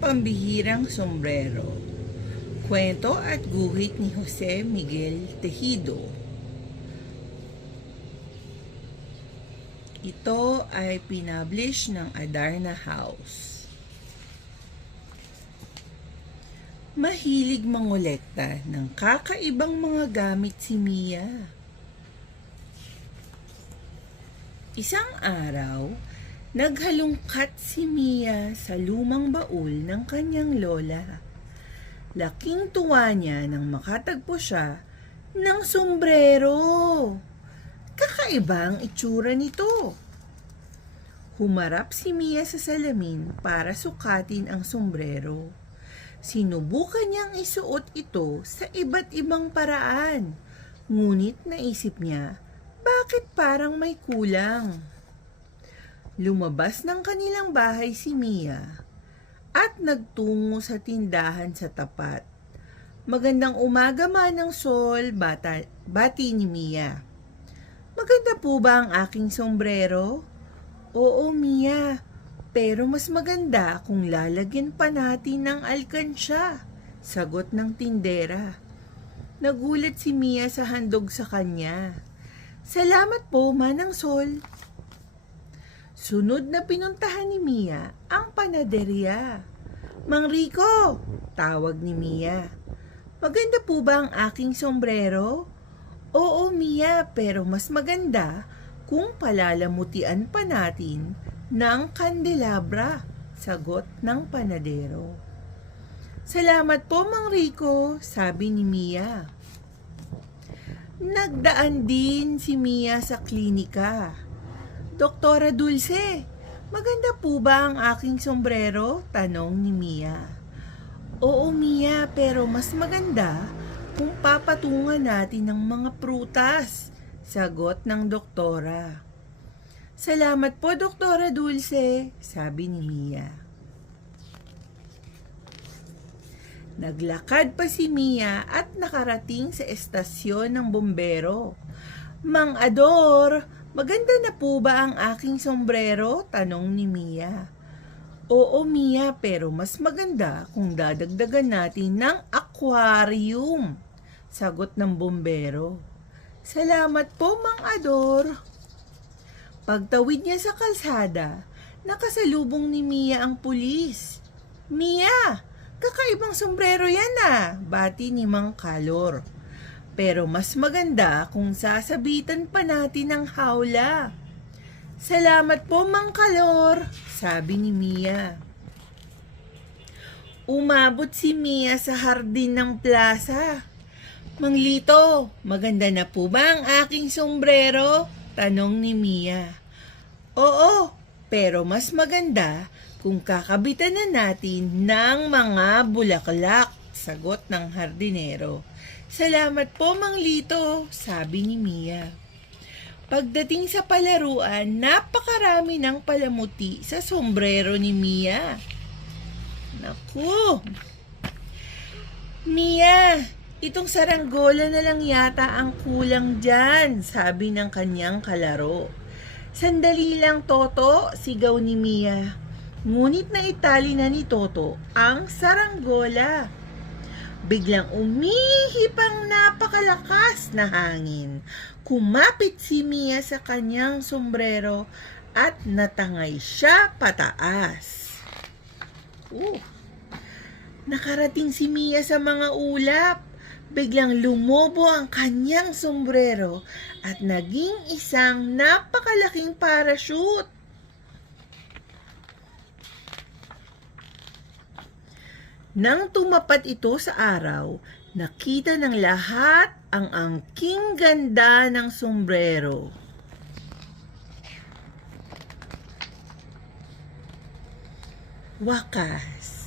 Pambihirang sombrero. Kwento at guhit ni Jose Miguel Tejido. Ito ay pinablish ng Adarna House. Mahilig mangolekta ng kakaibang mga gamit si Mia. Isang araw, naghalungkat si Mia sa lumang baul ng kanyang lola. Laking tuwa niya nang makatagpo siya ng sombrero. Kakaiba ang itsura nito. Humarap si Mia sa salamin para sukatin ang sombrero. Sinubukan niyang isuot ito sa iba't ibang paraan. Ngunit naisip niya, bakit parang may kulang? Lumabas ng kanilang bahay si Mia at nagtungo sa tindahan sa tapat. Magandang umaga, Manang Sol, bati ni Mia. Maganda po ba ang aking sombrero? Oo, Mia, pero mas maganda kung lalagyan pa natin ng alkansya, sagot ng tindera. Nagulat si Mia sa handog sa kanya. Salamat po, Manang Sol. Sunod na pinuntahan ni Mia ang panaderya. Mang Rico, tawag ni Mia. Maganda po ba ang aking sombrero? Oo, Mia, pero mas maganda kung palalamutian pa natin ng kandelabra, sagot ng panadero. Salamat po, Mang Rico, sabi ni Mia. Nagdaan din si Mia sa klinika. Doktora Dulce, maganda po ba ang aking sombrero? Tanong ni Mia. Oo, Mia, pero mas maganda kung papatungan natin ng mga prutas, sagot ng doktora. Salamat po, Doktora Dulce, sabi ni Mia. Naglakad pa si Mia at nakarating sa estasyon ng bombero. Mang Ador, maganda na po ba ang aking sombrero? Tanong ni Mia. Oo, Mia, pero mas maganda kung dadagdagan natin ng aquarium, sagot ng bombero. Salamat po, Mang Ador. Pagtawid niya sa kalsada, nakasalubong ni Mia ang pulis. Mia, kakaibang sombrero yan bati ni Mang Kalor. Pero mas maganda kung sasabitan pa natin ng hawla. Salamat po, Mang Kalor, sabi ni Mia. Umabot si Mia sa hardin ng plaza. Mang Lito, maganda na po ba ang aking sombrero? Tanong ni Mia. Oo, pero mas maganda kung kakabitan na natin ng mga bulaklak, sagot ng hardinero. Salamat po, Mang Lito, sabi ni Mia. Pagdating sa palaruan, napakarami ng palamuti sa sombrero ni Mia. Naku! Mia, itong saranggola na lang yata ang kulang dyan, sabi ng kanyang kalaro. Sandali lang, Toto, sigaw ni Mia. Ngunit naitali na ni Toto ang saranggola. Biglang umihip ang napakalakas na hangin. Kumapit si Mia sa kanyang sombrero at natangay siya pataas. Nakarating si Mia sa mga ulap. Biglang lumobo ang kanyang sombrero at naging isang napakalaking parachute. Nang tumapat ito sa araw, nakita ng lahat ang angking ganda ng sombrero. Wakas.